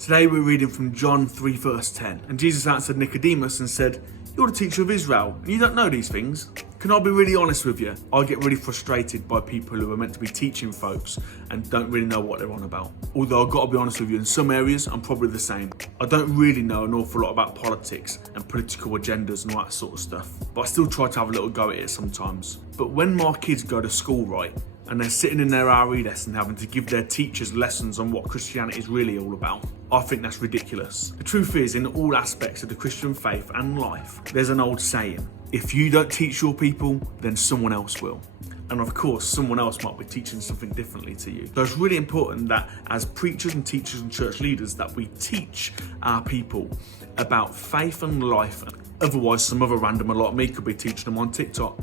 Today we're reading from John 3 verse 10. And Jesus answered Nicodemus and said, "You're the teacher of Israel, and you don't know these things." Can I be really honest with you? I get really frustrated by people who are meant to be teaching folks and don't really know what they're on about. Although I've got to be honest with you, in some areas I'm probably the same. I don't really know an awful lot about politics and political agendas and all that sort of stuff, but I still try to have a little go at it sometimes. But when my kids go to school, right, and they're sitting in their RE lesson having to give their teachers lessons on what Christianity is really all about, I think that's ridiculous. The truth is, in all aspects of the Christian faith and life, there's an old saying: if you don't teach your people, then someone else will. And of course, someone else might be teaching something differently to you. So it's really important that as preachers and teachers and church leaders that we teach our people about faith and life. Otherwise, some other randomer like me could be teaching them on TikTok.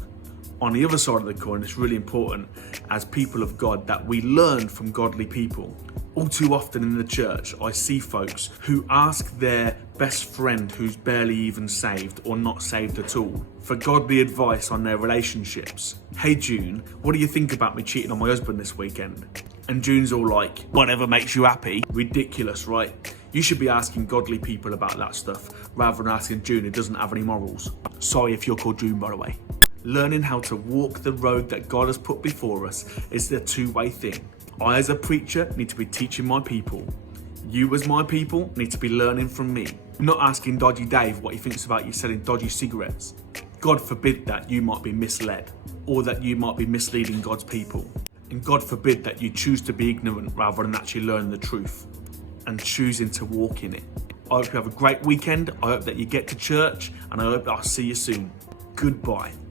On the other side of the coin, it's really important as people of God that we learn from godly people. All too often in the church, I see folks who ask their best friend who's barely even saved or not saved at all for godly advice on their relationships. "Hey June, what do you think about me cheating on my husband this weekend?" And June's all like, "Whatever makes you happy." Ridiculous, right? You should be asking godly people about that stuff rather than asking June who doesn't have any morals. Sorry if you're called June, by the way. Learning how to walk the road that God has put before us is a two-way thing. I, as a preacher, need to be teaching my people. You, as my people, need to be learning from me. Not asking Dodgy Dave what he thinks about you selling dodgy cigarettes. God forbid that you might be misled, or that you might be misleading God's people. And God forbid that you choose to be ignorant rather than actually learn the truth and choosing to walk in it. I hope you have a great weekend. I hope that you get to church, and I hope that I'll see you soon. Goodbye.